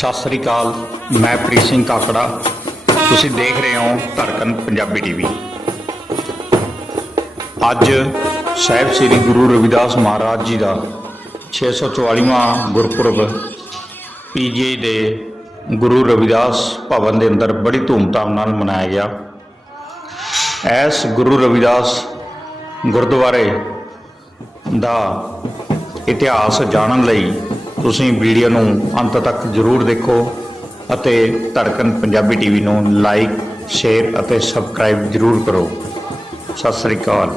सत श्री अकाल। मैं प्रीत सिंह काकड़ा, तुसी देख रहे हो धड़कन पंजाबी टीवी। अज साहिब श्री गुरु रविदास महाराज जी का 644वां गुरपुरब PGI दे गुरु रविदास भवन के अंदर बड़ी धूमधाम नाल मनाया गया। इस गुरु रविदास गुरुद्वारे का इतिहास जानन लई तुसीं वीडियो नूं अंत तक जरूर देखो अते धड़कन पंजाबी टीवी नूं लाइक शेयर अते सबसक्राइब जरूर करो। सत श्री अकाल।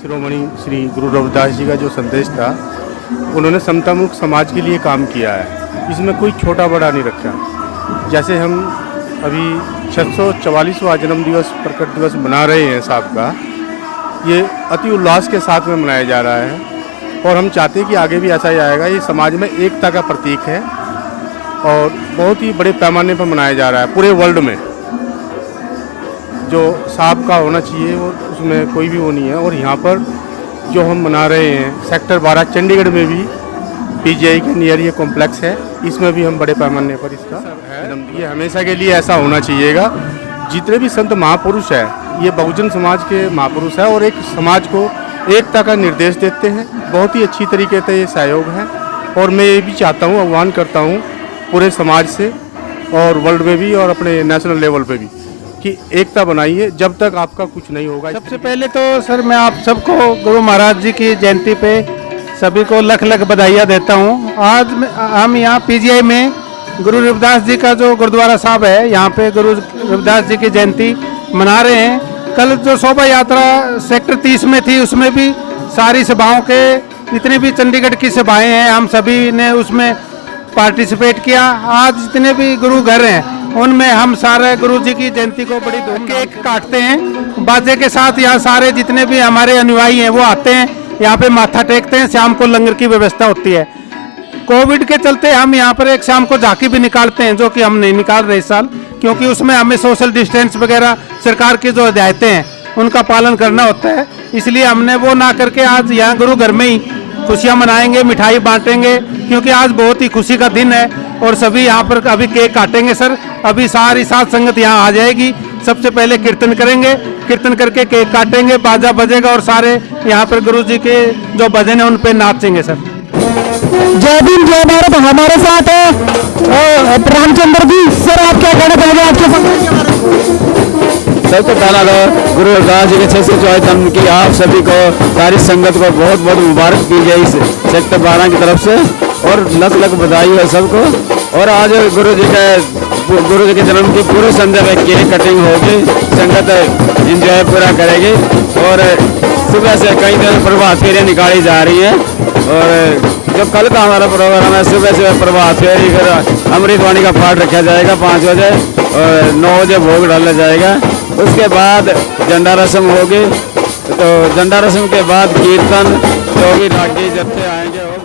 शिरोमणि श्री गुरु रविदास जी का जो संदेश था, उन्होंने समतामुख समाज के लिए काम किया है। इसमें कोई छोटा बड़ा नहीं रखा। जैसे हम अभी 644वां जन्म दिवस प्रकट दिवस मना रहे हैं साहब का, ये अति उल्लास के साथ में मनाया जा रहा है और हम चाहते हैं कि आगे भी ऐसा ही आएगा। ये समाज में एकता का प्रतीक है और बहुत ही बड़े पैमाने पर मनाया जा रहा है। पूरे वर्ल्ड में जो साहब का होना चाहिए वो उसमें कोई भी वो नहीं है। और यहाँ पर जो हम मना रहे हैं सेक्टर 12 चंडीगढ़ में भी PGI के नियर ये कॉम्प्लेक्स है, इसमें भी हम बड़े पैमाने पर इसका ये हमेशा के लिए ऐसा होना चाहिएगा। जितने भी संत महापुरुष है ये बहुजन समाज के महापुरुष है और एक समाज को एकता का निर्देश देते हैं। बहुत ही अच्छी तरीके से ये सहयोग है और मैं ये भी चाहता हूँ, आह्वान करता हूँ पूरे समाज से और वर्ल्ड में भी और अपने नेशनल लेवल पे भी कि एकता बनाइए जब तक आपका कुछ नहीं होगा। सबसे पहले तो सर मैं आप सबको गुरु महाराज जी की जयंती पे सभी को लख लख बधाइयाँ देता हूँ। आज हम यहाँ PGI में गुरु रविदास जी का जो गुरुद्वारा साहब है, यहाँ पे गुरु रविदास जी की जयंती मना रहे हैं। कल जो शोभा यात्रा सेक्टर 30 में थी, उसमें भी सारी सभाओं के जितनी भी चंडीगढ़ की सभाएं हैं हम सभी ने उसमें पार्टिसिपेट किया। आज जितने भी गुरु घर हैं उनमें हम सारे गुरु जी की जयंती को बड़ी धूम केक काटते हैं बाजे के साथ। यहाँ सारे जितने भी हमारे अनुयायी हैं वो आते हैं, यहाँ पे माथा टेकते हैं। शाम को लंगर की व्यवस्था होती है। कोविड के चलते हम यहाँ पर एक शाम को झांकी भी निकालते हैं, जो कि हम नहीं निकाल रहे इस साल, क्योंकि उसमें हमें सोशल डिस्टेंस वगैरह सरकार की जो हिदायतें हैं उनका पालन करना होता है। इसलिए हमने वो ना करके आज यहाँ गुरु घर में ही खुशियाँ मनाएंगे, मिठाई बांटेंगे, क्योंकि आज बहुत ही खुशी का दिन है। और सभी यहाँ पर अभी केक काटेंगे सर। अभी सारी साथ संगत यहाँ आ जाएगी। सबसे पहले कीर्तन करेंगे, कीर्तन करके केक काटेंगे, बाजा बजेगा और सारे यहाँ पर गुरु जी के जो भजन है उन पे नाचेंगे सर। जय भीम जय भारत। हमारे साथ है रामचंद्र जी। सर आप क्या कहना चाहेंगे आपके संगठन के बारे में? सबसे पहला तो गुरु रविदास जी के 644 जन्म की आप सभी को, सारी संगत को बहुत बहुत मुबारक PGI सेक्टर 12 की तरफ से और लख लख बधाई है सबको। और आज गुरु जी के जन्म की पूरे संध्या में केक कटिंग होगी, संगत एंजॉय पूरा करेगी। और सुबह से कई दिन प्रभात फेरियाँ निकाली जा रही हैं और जो कल का हमारा प्रोग्राम है सुबह से प्रभात फेरी, फिर अमृतवाणी का पाठ रखा जाएगा 5 बजे और 9 बजे भोग डाला जाएगा। उसके बाद झंडा रस्म होगी, तो झंडा रस्म के बाद कीर्तन, जोगी ढाकी जत्थे आएंगे। और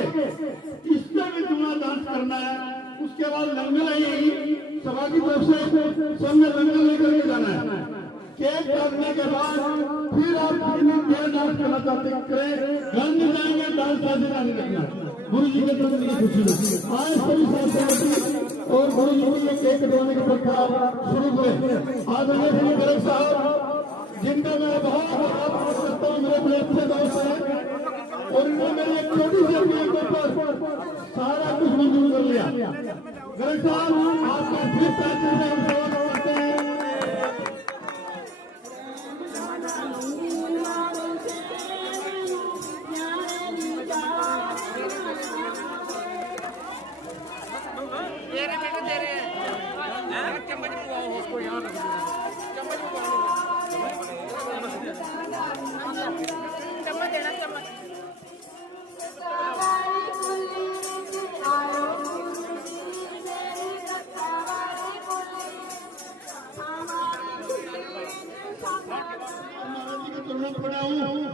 इसमें भी जुमला डांस करना है। उसके बाद लंगर आएगी, सभा की तरफ से सबने लंगर लेकर के जाना है। केक काटने के बाद फिर आप क्या डांस करना चाहते करें, गाने जाएंगे, डांस शादी नहीं करना। गुरु जी के तरफ से खुशी आज सभी शास्त्री और गुरु जी के केक कटवाने की प्रथा शुरू हुए। आज हमें गरग साहब जिनका मैं बहुत आभार करता हूँ, मेरे बड़े अच्छे दोस्त हैं और इन्होंने मेरी एक छोटी सी अपील के ऊपर सारा कुछ मंजूर कर लिया। गरग साहब आपका फिर पैसे से हम स्वागत करते हैं।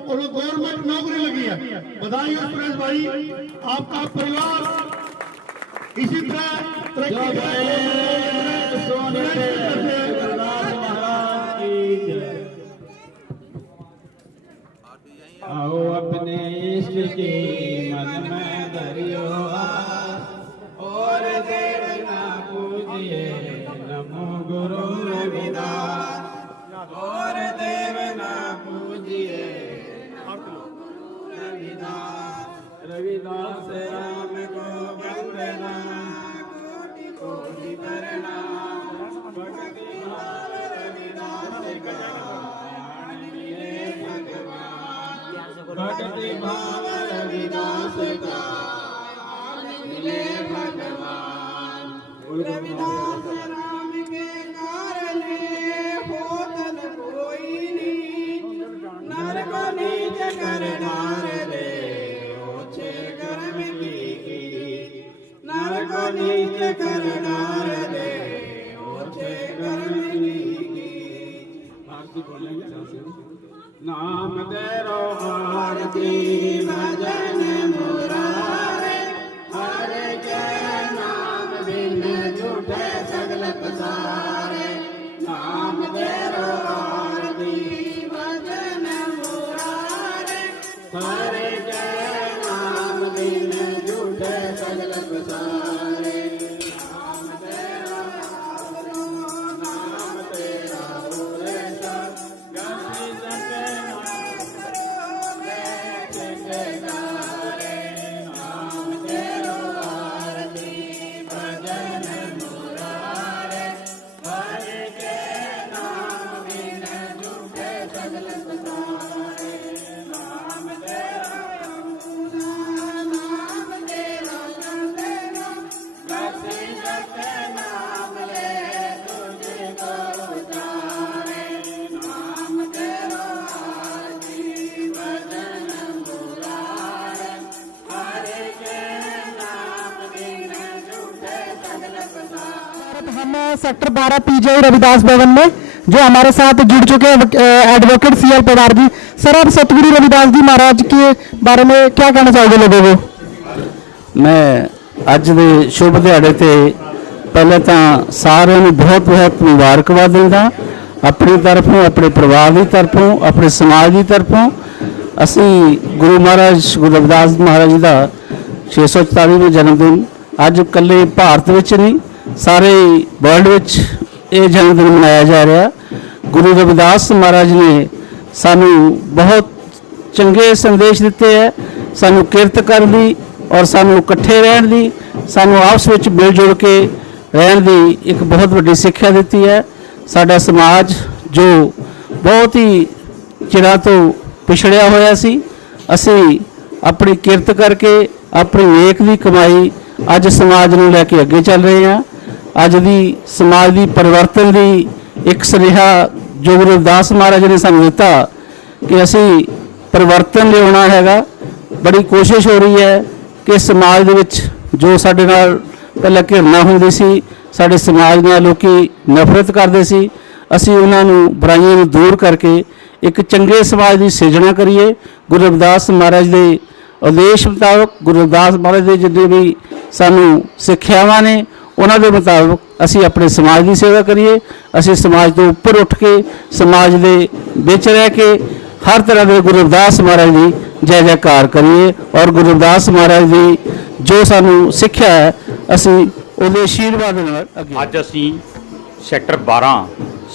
और गवर्नमेंट नौकरी लगी है। बधाई हो सुरेश भाई, आपका परिवार इसी तरह तरक्की आओ अपने इष्ट की मन में धरियो और देव ना पूजिए नमो गुरु रविदास और देव ना पूजिए रविदास राम को वंदना कोटि कोटि प्रणाम भक्ति भाव रविदास का मिले भगवान भक्ति भाव रविदास का मिले भगवान रविदास राम के कारण होतन कोई नीच नर को नीच कर डार दे ओछे कर्म की नर को नीच कर डार दे ओछे कर्म की आरती बोलेंगे नाम तेरो आरती भजन मुरारे हरे जय नाम बिन झूठे सगल पसारे नाम तेरो आरती भजन मुरारे हरे जय नाम बिन झूठे सगल पसारे नाम तेरा नाम तेरा बोले सब गति सके नाम तेरो आरती भजन मुरारे हरे जय नाम बिन झूठे सगल पसारे नाम तेरा नाम तेरा चंदेना गति सके नाम ले तुझको उतारे नाम तेरो आरती भजन मुरारे हरे जय नाम बिन झूठे सगल पसारे। हम सेक्टर 12 पीजीआई रविदास भवन में जो हमारे साथ जुड़ चुके हैं advocate CL Pawar ji. Sir, आप सतगुरु रविदास जी महाराज के बारे में क्या कहना चाहोगे लोगों को? मैं ਅੱਜ ਦੇ ਸ਼ੁਭ ਦਿਹਾੜੇ ਤੇ ਪਹਿਲੇ ਤਾਂ ਸਾਰਿਆਂ ਨੂੰ ਬਹੁਤ ਮੁਬਾਰਕਬਾਦ ਦਿੰਦਾ ਆਪਣੀ ਤਰਫੋਂ ਆਪਣੇ ਪਰਿਵਾਰ ਦੀ ਤਰਫੋਂ ਆਪਣੇ ਸਮਾਜ ਦੀ ਤਰਫੋਂ। ਅਸੀਂ ਗੁਰੂ ਮਹਾਰਾਜ ਗੁਰੂ ਰਵਿਦਾਸ ਮਹਾਰਾਜ ਜੀ ਦਾ 644ਵਾਂ ਜਨਮ ਦਿਨ ਅੱਜ ਇਕੱਲੇ ਭਾਰਤ ਵਿੱਚ ਨਹੀਂ ਸਾਰੇ ਵਰਲਡ ਵਿੱਚ ਇਹ ਜਨਮ ਦਿਨ ਮਨਾਇਆ ਜਾ ਰਿਹਾ। ਗੁਰੂ ਰਵਿਦਾਸ ਮਹਾਰਾਜ ਨੇ ਸਾਨੂੰ ਬਹੁਤ ਚੰਗੇ ਸੰਦੇਸ਼ ਦਿੱਤੇ ਹੈ, ਸਾਨੂੰ ਕਿਰਤ ਕਰਨ ਦੀ ਔਰ ਸਾਨੂੰ ਇਕੱਠੇ ਰਹਿਣ ਦੀ, ਸਾਨੂੰ ਆਪਸ ਵਿੱਚ ਮਿਲ ਜੁਲ ਕੇ ਰਹਿਣ ਦੀ ਇੱਕ ਬਹੁਤ ਵੱਡੀ ਸਿੱਖਿਆ ਦਿੱਤੀ ਹੈ। ਸਾਡਾ ਸਮਾਜ ਜੋ ਬਹੁਤ ਹੀ ਚਿਰਾਂ ਤੋਂ ਪਿਛੜਿਆ ਹੋਇਆ ਸੀ, ਅਸੀਂ ਆਪਣੀ ਕਿਰਤ ਕਰਕੇ ਆਪਣੀ ਨੇਕ ਦੀ ਕਮਾਈ ਅੱਜ ਸਮਾਜ ਨੂੰ ਲੈ ਕੇ ਅੱਗੇ ਚੱਲ ਰਹੇ ਹਾਂ। ਅੱਜ ਦੀ ਸਮਾਜ ਦੀ ਪਰਿਵਰਤਨ ਦੀ ਇੱਕ ਸੁਨੇਹਾ ਜੋ ਗੁਰੂ ਰਵਿਦਾਸ ਮਹਾਰਾਜ ਨੇ ਸਾਨੂੰ ਦਿੱਤਾ ਕਿ ਅਸੀਂ ਪਰਿਵਰਤਨ ਲਿਆਉਣਾ ਹੈਗਾ। ਬੜੀ ਕੋਸ਼ਿਸ਼ ਹੋ ਰਹੀ ਹੈ ਕਿ ਸਮਾਜ ਦੇ ਵਿੱਚ ਜੋ ਸਾਡੇ ਨਾਲ ਪਹਿਲਾਂ ਘਿਰਨਾ ਹੁੰਦੀ ਸੀ, ਸਾਡੇ ਸਮਾਜ ਨਾਲ ਲੋਕੀ ਨਫ਼ਰਤ ਕਰਦੇ ਸੀ, ਅਸੀਂ ਉਹਨਾਂ ਨੂੰ ਬੁਰਾਈਆਂ ਨੂੰ ਦੂਰ ਕਰਕੇ ਇੱਕ ਚੰਗੇ ਸਮਾਜ ਦੀ ਸਿਰਜਣਾ ਕਰੀਏ। ਗੁਰੂ ਰਵਿਦਾਸ ਮਹਾਰਾਜ ਦੇ ਉਦੇਸ਼ ਮੁਤਾਬਕ, ਗੁਰੂ ਰਵਿਦਾਸ ਮਹਾਰਾਜ ਦੇ ਜਿੰਨੇ ਵੀ ਸਾਨੂੰ ਸਿੱਖਿਆਵਾਂ ਨੇ ਉਹਨਾਂ ਦੇ ਮੁਤਾਬਕ ਅਸੀਂ ਆਪਣੇ ਸਮਾਜ ਦੀ ਸੇਵਾ ਕਰੀਏ। ਅਸੀਂ ਸਮਾਜ ਤੋਂ ਉੱਪਰ ਉੱਠ ਕੇ ਸਮਾਜ ਦੇ ਵਿੱਚ ਰਹਿ ਕੇ ਹਰ ਤਰ੍ਹਾਂ ਦੇ ਗੁਰੂ ਰਵਿਦਾਸ ਮਹਾਰਾਜ ਦੀ ਜੈ ਜੈਕਾਰ ਕਰੀਏ ਔਰ ਗੁਰੂ ਰਵਿਦਾਸ ਮਹਾਰਾਜ ਦੀ ਜੋ ਸਾਨੂੰ ਸਿੱਖਿਆ ਹੈ ਅਸੀਂ ਉਹਦੇ ਆਸ਼ੀਰਵਾਦ ਨਾਲ ਅੱਗੇ। ਅੱਜ ਅਸੀਂ ਸੈਕਟਰ 12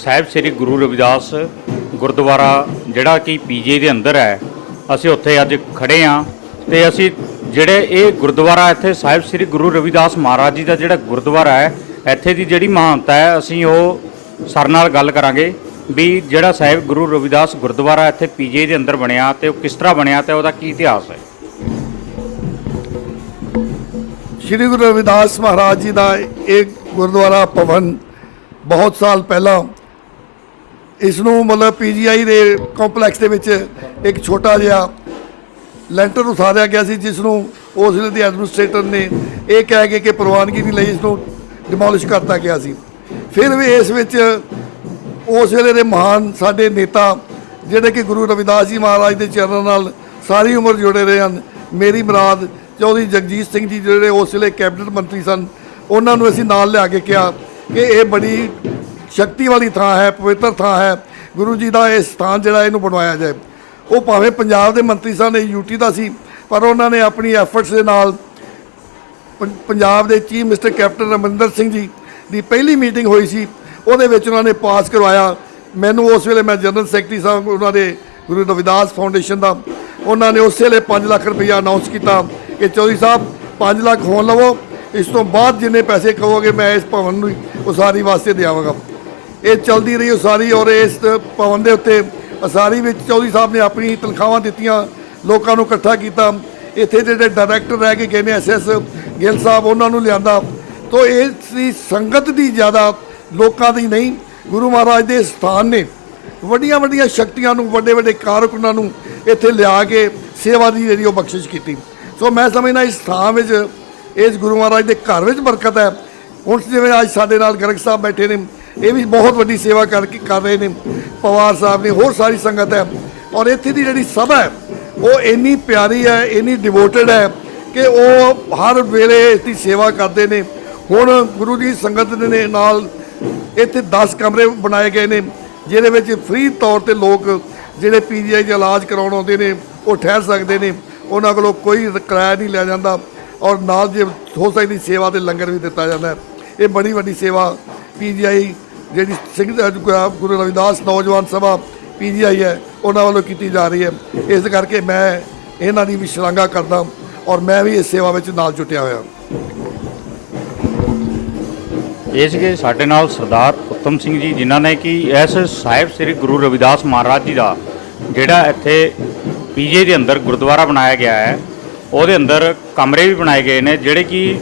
ਸਾਹਿਬ ਸ੍ਰੀ ਗੁਰੂ ਰਵਿਦਾਸ ਗੁਰਦੁਆਰਾ ਜਿਹੜਾ ਕਿ ਪੀਜੀਆਈ ਦੇ ਅੰਦਰ ਹੈ, ਅਸੀਂ ਉੱਥੇ ਅੱਜ ਖੜੇ ਹਾਂ ਤੇ ਅਸੀਂ ਜਿਹੜੇ ਇਹ ਗੁਰਦੁਆਰਾ ਇੱਥੇ ਸਾਹਿਬ ਸ੍ਰੀ ਗੁਰੂ ਰਵਿਦਾਸ ਮਹਾਰਾਜ ਜੀ ਦਾ ਜਿਹੜਾ ਗੁਰਦੁਆਰਾ ਹੈ, ਇੱਥੇ ਦੀ ਜਿਹੜੀ ਮਹਾਨਤਾ ਹੈ ਅਸੀਂ ਉਹ ਸਰ ਨਾਲ ਗੱਲ ਕਰਾਂਗੇ ਵੀ ਜਿਹੜਾ ਸਾਹਿਬ ਗੁਰੂ ਰਵਿਦਾਸ ਗੁਰਦੁਆਰਾ ਇੱਥੇ ਪੀਜੀਆਈ ਦੇ ਅੰਦਰ ਬਣਿਆ ਤੇ ਉਹ ਕਿਸ ਤਰ੍ਹਾਂ ਬਣਿਆ ਤੇ ਉਹਦਾ ਕੀ ਇਤਿਹਾਸ ਹੈ। श्री गुरु रविदास महाराज जी का एक गुरुद्वारा भवन बहुत साल पहला इसनों मतलब पीजीआई के ਕੰਪਲੈਕਸ ਦੇ ਵਿੱਚ एक छोटा ਜਿਹਾ ਲੈਂਟਰ ਉਸਾਰਿਆ ਗਿਆ ਸੀ, ਜਿਸ ਨੂੰ ਉਸ ਵੇਲੇ ਦੇ ਐਡਮਿਨਿਸਟ੍ਰੇਟਰ ਨੇ ਇਹ ਕਹਿ ਕੇ ਕਿ ਪ੍ਰਵਾਨਗੀ ਨਹੀਂ ਲਈ, ਇਸ ਨੂੰ ਡਿਮੋਲਿਸ਼ ਕਰਤਾ ਗਿਆ ਸੀ। ਫਿਰ ਵੀ ਇਸ ਵਿੱਚ ਉਸ ਵੇਲੇ ਦੇ ਮਹਾਨ ਸਾਡੇ ਨੇਤਾ ਜਿਹੜੇ ਕਿ ਗੁਰੂ ਰਵਿਦਾਸ ਜੀ ਮਹਾਰਾਜ ਦੇ ਚਰਨਾਂ ਨਾਲ ਸਾਰੀ ਉਮਰ ਜੁੜੇ ਰਹੇ ਹਨ। ਮੇਰੀ ਮੁਰਾਦ ਚੌਧਰੀ ਜਗਜੀਤ ਸਿੰਘ ਜੀ ਜਿਹੜੇ ਉਸ ਵੇਲੇ ਕੈਬਨਿਟ ਮੰਤਰੀ ਸਨ, ਉਹਨਾਂ ਨੂੰ ਅਸੀਂ ਨਾਲ ਲਿਆ ਕੇ ਕਿਹਾ ਕਿ ਇਹ ਬੜੀ ਸ਼ਕਤੀ ਵਾਲੀ ਥਾਂ ਹੈ, ਪਵਿੱਤਰ ਥਾਂ ਹੈ, ਗੁਰੂ ਜੀ ਦਾ ਇਹ ਸਥਾਨ ਜਿਹੜਾ ਇਹਨੂੰ ਬਣਵਾਇਆ ਜਾਏ। ਉਹ ਭਾਵੇਂ ਪੰਜਾਬ ਦੇ ਮੰਤਰੀ ਸਨ, ਇਹ ਯੂਟੀ ਦਾ ਸੀ, ਪਰ ਉਹਨਾਂ ਨੇ ਆਪਣੀ ਐਫਰਟਸ ਦੇ ਨਾਲ ਪੰਜਾਬ ਦੇ chief minister captain Amarinder Singh ji ਦੀ ਪਹਿਲੀ ਮੀਟਿੰਗ ਹੋਈ ਸੀ, ਉਹਦੇ ਵਿੱਚ ਉਹਨਾਂ ਨੇ ਪਾਸ ਕਰਵਾਇਆ। ਮੈਨੂੰ ਉਸ ਵੇਲੇ ਮੈਂ ਜਨਰਲ ਸੈਕਟਰੀ ਸਾਹਿਬ ਉਹਨਾਂ ਦੇ ਗੁਰੂ ਰਵਿਦਾਸ ਫਾਊਂਡੇਸ਼ਨ ਦਾ, ਉਹਨਾਂ ਨੇ ਉਸ ਵੇਲੇ 5 ਲੱਖ ਰੁਪਈਆ ਅਨਾਉਂਸ ਕੀਤਾ ਕਿ ਚੌਧਰੀ ਸਾਹਿਬ 5 ਲੱਖ ਹੋਣ ਲਵੋ, ਇਸ ਤੋਂ ਬਾਅਦ ਜਿੰਨੇ ਪੈਸੇ ਕਹੋਗੇ ਮੈਂ ਇਸ ਭਵਨ ਨੂੰ ਉਸਾਰੀ ਵਾਸਤੇ ਦਿਆਵਾਂਗਾ। ਇਹ ਚਲਦੀ ਰਹੀ ਉਸਾਰੀ, ਔਰ ਇਸ ਭਵਨ ਦੇ ਉੱਤੇ ਉਸਾਰੀ ਵਿੱਚ ਚੌਧਰੀ ਸਾਹਿਬ ਨੇ ਆਪਣੀ ਤਨਖਾਹਾਂ ਦਿੱਤੀਆਂ, ਲੋਕਾਂ ਨੂੰ ਇਕੱਠਾ ਕੀਤਾ। ਇੱਥੇ ਜਿਹੜੇ ਡਾਇਰੈਕਟਰ ਰਹਿ ਕੇ ਗਏ ਨੇ ਐਸਐਸ ਗਿੱਲ ਸਾਹਿਬ, ਉਹਨਾਂ ਨੂੰ ਲਿਆਂਦਾ। ਤੋ ਇਸ ਦੀ ਸੰਗਤ ਦੀ ਜ਼ਿਆਦਾ, ਲੋਕਾਂ ਦੀ ਨਹੀਂ। ਗੁਰੂ ਮਹਾਰਾਜ ਦੇ ਸਥਾਨ ਨੇ ਵੱਡੀਆਂ ਵੱਡੀਆਂ ਸ਼ਕਤੀਆਂ ਨੂੰ, ਵੱਡੇ ਵੱਡੇ ਕਾਰਕੁਨਾਂ ਨੂੰ ਇੱਥੇ ਲਿਆ ਕੇ ਸੇਵਾ ਦੀ ਜਿਹੜੀ ਉਹ ਬਖਸ਼ਿਸ਼ ਕੀਤੀ। ਸੋ ਮੈਂ ਸਮਝਦਾ ਇਸ ਥਾਂ ਵਿੱਚ, ਇਸ ਗੁਰੂ ਮਹਾਰਾਜ ਦੇ ਘਰ ਵਿੱਚ ਬਰਕਤ ਹੈ। ਹੁਣ ਜਿਵੇਂ ਅੱਜ ਸਾਡੇ ਨਾਲ ਗਰਗ ਸਾਹਿਬ ਬੈਠੇ ਨੇ, ਇਹ ਵੀ ਬਹੁਤ ਵੱਡੀ ਸੇਵਾ ਕਰ ਰਹੇ ਨੇ, ਪਵਾਰ ਸਾਹਿਬ ਨੇ, ਹੋਰ ਸਾਰੀ ਸੰਗਤ ਹੈ। ਔਰ ਇੱਥੇ ਦੀ ਜਿਹੜੀ ਸਭਾ ਹੈ ਉਹ ਇੰਨੀ ਪਿਆਰੀ ਹੈ, ਇੰਨੀ ਡਿਵੋਟਡ ਹੈ ਕਿ ਉਹ ਹਰ ਵੇਲੇ ਇਸ ਦੀ ਸੇਵਾ ਕਰਦੇ ਨੇ। ਹੁਣ ਗੁਰੂ ਦੀ ਸੰਗਤ ਦੇ ਨਾਲ ਇੱਥੇ 10 ਕਮਰੇ ਬਣਾਏ ਗਏ ਨੇ, ਜਿਹਦੇ ਵਿੱਚ ਫ੍ਰੀ ਤੌਰ ਤੇ ਲੋਕ ਜਿਹੜੇ ਪੀਜੀਆਈ 'ਚ ਇਲਾਜ ਕਰਾਉਣ ਆਉਂਦੇ ਨੇ ਉਹ ਠਹਿਰ ਸਕਦੇ ਨੇ। ਉਹਨਾਂ ਕੋਲੋਂ ਕੋਈ ਕਿਰਾਇਆ ਨਹੀਂ ਲਿਆ ਜਾਂਦਾ, ਔਰ ਨਾਲ ਜੇ ਹੋ ਸਕਦੀ ਸੇਵਾ ਤੇ ਲੰਗਰ ਵੀ ਦਿੱਤਾ ਜਾਂਦਾ ਹੈ। ਇਹ ਬੜੀ ਵੱਡੀ ਸੇਵਾ ਪੀਜੀਆਈ ਜਿਹੜੀ ਸਿੰਘ ਗੁਰੂ ਰਵਿਦਾਸ ਨੌਜਵਾਨ ਸਭਾ ਪੀਜੀਆਈ ਹੈ, ਉਹਨਾਂ ਵੱਲੋਂ ਕੀਤੀ ਜਾ ਰਹੀ ਹੈ। ਇਸ ਕਰਕੇ ਮੈਂ ਇਹਨਾਂ ਦੀ ਵੀ ਸ਼ਲਾਘਾ ਕਰਦਾ, ਔਰ ਮੈਂ ਵੀ ਇਸ ਸੇਵਾ ਵਿੱਚ ਨਾਲ ਜੁਟਿਆ ਹੋਇਆ। ਇਹ ਸੀਗੇ ਸਾਡੇ ਨਾਲ ਸਰਦਾਰ ਉੱਤਮ ਸਿੰਘ ਜੀ, ਜਿਨ੍ਹਾਂ ਨੇ ਕਿ ਇਸ ਸਾਹਿਬ ਸ੍ਰੀ ਗੁਰੂ ਰਵਿਦਾਸ ਮਹਾਰਾਜ ਜੀ ਦਾ ਜਿਹੜਾ ਇੱਥੇ ਪੀਜੀਆਈ ਦੇ ਅੰਦਰ ਗੁਰਦੁਆਰਾ ਬਣਾਇਆ ਗਿਆ ਹੈ, ਉਹਦੇ ਅੰਦਰ ਕਮਰੇ ਵੀ ਬਣਾਏ ਗਏ ਨੇ, ਜਿਹੜੇ ਕਿ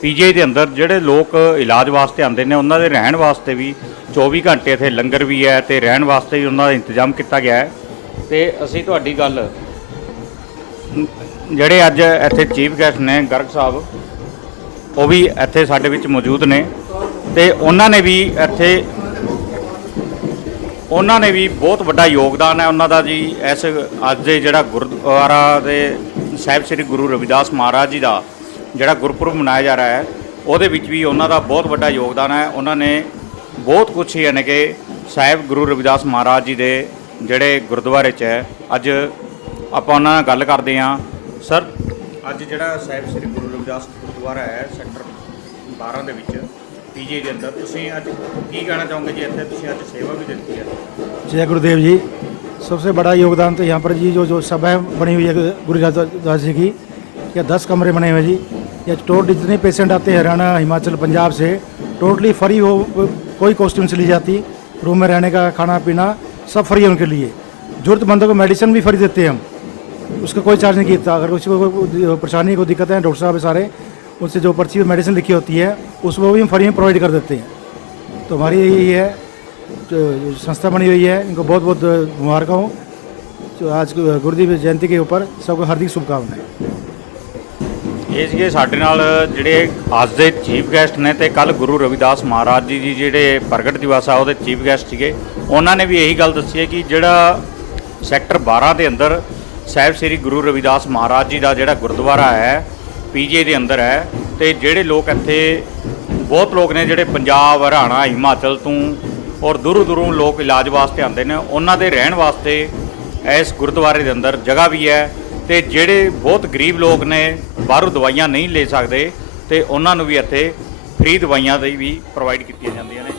ਪੀਜੀਆਈ ਦੇ ਅੰਦਰ ਜਿਹੜੇ ਲੋਕ ਇਲਾਜ ਵਾਸਤੇ ਆਉਂਦੇ ਨੇ ਉਹਨਾਂ ਦੇ ਰਹਿਣ ਵਾਸਤੇ ਵੀ 24 ਘੰਟੇ ਇੱਥੇ ਲੰਗਰ ਵੀ ਹੈ ਤੇ ਰਹਿਣ ਵਾਸਤੇ ਵੀ ਉਹਨਾਂ ਦਾ ਇੰਤਜ਼ਾਮ ਕੀਤਾ ਗਿਆ ਹੈ। ਤੇ ਅਸੀਂ ਤੁਹਾਡੀ ਗੱਲ, ਜਿਹੜੇ ਅੱਜ ਇੱਥੇ ਚੀਫ ਗੈਸਟ ਨੇ ਗਰਗ ਸਾਹਿਬ, ਉਹ ਵੀ ਇੱਥੇ ਸਾਡੇ ਵਿੱਚ ਮੌਜੂਦ ਨੇ, ਤੇ ਉਹਨਾਂ ਨੇ ਵੀ ਬਹੁਤ ਵੱਡਾ ਯੋਗਦਾਨ ਹੈ ਉਹਨਾਂ ਦਾ ਜੀ। ਇਸ ਅੱਜ ਦੇ ਜਿਹੜਾ ਗੁਰਦੁਆਰਾ ਦੇ ਸਾਹਿਬ ਸ੍ਰੀ ਗੁਰੂ ਰਵਿਦਾਸ ਮਹਾਰਾਜ ਜੀ ਦਾ ਜਿਹੜਾ ਗੁਰਪੁਰਬ ਮਨਾਇਆ ਜਾ ਰਿਹਾ ਹੈ, ਉਹਦੇ ਵਿੱਚ ਵੀ ਉਹਨਾਂ ਦਾ ਬਹੁਤ ਵੱਡਾ ਯੋਗਦਾਨ ਹੈ। ਉਹਨਾਂ ਨੇ ਬਹੁਤ ਕੁਛ ਹੀ ਯਾਨੀ ਕਿ ਸਾਹਿਬ ਗੁਰੂ ਰਵਿਦਾਸ ਮਹਾਰਾਜ ਜੀ ਦੇ ਜਿਹੜੇ ਗੁਰਦੁਆਰੇ 'ਚ ਹੈ। ਅੱਜ ਆਪਾਂ ਉਹਨਾਂ ਨਾਲ ਗੱਲ ਕਰਦੇ ਹਾਂ। ਸਰ, ਅੱਜ ਜਿਹੜਾ ਸਾਹਿਬ ਸ੍ਰੀ ਗੁਰੂ ਰਵਿਦਾਸ ਗੁਰਦੁਆਰਾ ਹੈ ਸੈਕਟਰ 12 ਦੇ ਵਿੱਚ ਪੀਜੀ ਦੇ ਅੰਦਰ, ਤੁਸੀਂ ਅੱਜ ਕੀ ਕਹਿਣਾ ਚਾਹੋਗੇ ਜੀ? ਇੱਥੇ ਤੁਸੀਂ ਅੱਜ ਸੇਵਾ भी ਦਿੱਤੀ है। जय गुरुदेव जी। सबसे बड़ा योगदान तो यहाँ पर जी जो सभा बनी हुई है गुरु रविदास जी की, या 10 कमरे बने हुए जी। या टोटल जितने पेशेंट आते हैं हरियाणा, हिमाचल, पंजाब से, टोटली फ्री हो, कोई कॉस्ट्यूम से ली जाती, रूम में रहने का, खाना पीना सब फ्री है उनके लिए। ज़रूरतमंदों को मेडिसिन भी फ्री देते हैं हम, उसका कोई चार्ज नहीं किया। अगर किसी को कोई परेशानी, कोई दिक्कत है, डॉक्टर साहब सारे उनसे जो पर्ची में मेडिसिन लिखी होती है उसको भी हम फ्री में प्रोवाइड कर देते हैं। तो हमारी यही है जो संस्था बनी हुई है, इनको बहुत बहुत मुबारक हो। जो आज गुरुदेव जयंती के ऊपर सबको हार्दिक शुभकामनाएं। ਇਹ ਸੀਗੇ ਸਾਡੇ ਨਾਲ ਜਿਹੜੇ ਅੱਜ ਦੇ ਚੀਫ ਗੈਸਟ ਨੇ, ਤੇ ਕੱਲ ਗੁਰੂ ਰਵਿਦਾਸ ਮਹਾਰਾਜ ਜੀ ਜਿਹੜੇ ਪ੍ਰਗਟ ਦਿਵਸ ਆ ਉਹਦੇ ਚੀਫ ਗੈਸਟ ਸੀਗੇ। ਉਹਨਾਂ ਨੇ ਵੀ ਇਹੀ ਗੱਲ ਦੱਸੀ ਹੈ ਕਿ ਜਿਹੜਾ ਸੈਕਟਰ 12 ਦੇ ਅੰਦਰ ਸਾਹਿਬ ਸ੍ਰੀ ਗੁਰੂ ਰਵਿਦਾਸ ਮਹਾਰਾਜ ਜੀ ਦਾ ਜਿਹੜਾ ਗੁਰਦੁਆਰਾ ਹੈ ਪੀਜੀਆਈ ਦੇ ਅੰਦਰ ਹੈ, ਤੇ ਜਿਹੜੇ ਲੋਕ ਇੱਥੇ ਬਹੁਤ ਲੋਕ ਨੇ ਜਿਹੜੇ ਪੰਜਾਬ, ਹਰਿਆਣਾ, ਹਿਮਾਚਲ ਤੋਂ ਔਰ ਦੂਰੋਂ ਦੂਰੋਂ ਲੋਕ ਇਲਾਜ ਵਾਸਤੇ ਆਉਂਦੇ ਨੇ, ਉਹਨਾਂ ਦੇ ਰਹਿਣ ਵਾਸਤੇ ਇਸ ਗੁਰਦੁਆਰੇ ਦੇ ਅੰਦਰ ਜਗ੍ਹਾ ਵੀ ਹੈ। ਤੇ ਜਿਹੜੇ ਬਹੁਤ ਗਰੀਬ ਲੋਕ ਨੇ, ਬਾਹਰੋਂ ਦਵਾਈਆਂ ਨਹੀਂ ਲੈ ਸਕਦੇ, ਤੇ ਉਹਨਾਂ ਨੂੰ ਵੀ ਇੱਥੇ ਫ੍ਰੀ ਦਵਾਈਆਂ ਦੀ ਵੀ ਪ੍ਰੋਵਾਈਡ ਕੀਤੀਆਂ ਜਾਂਦੀਆਂ ਨੇ।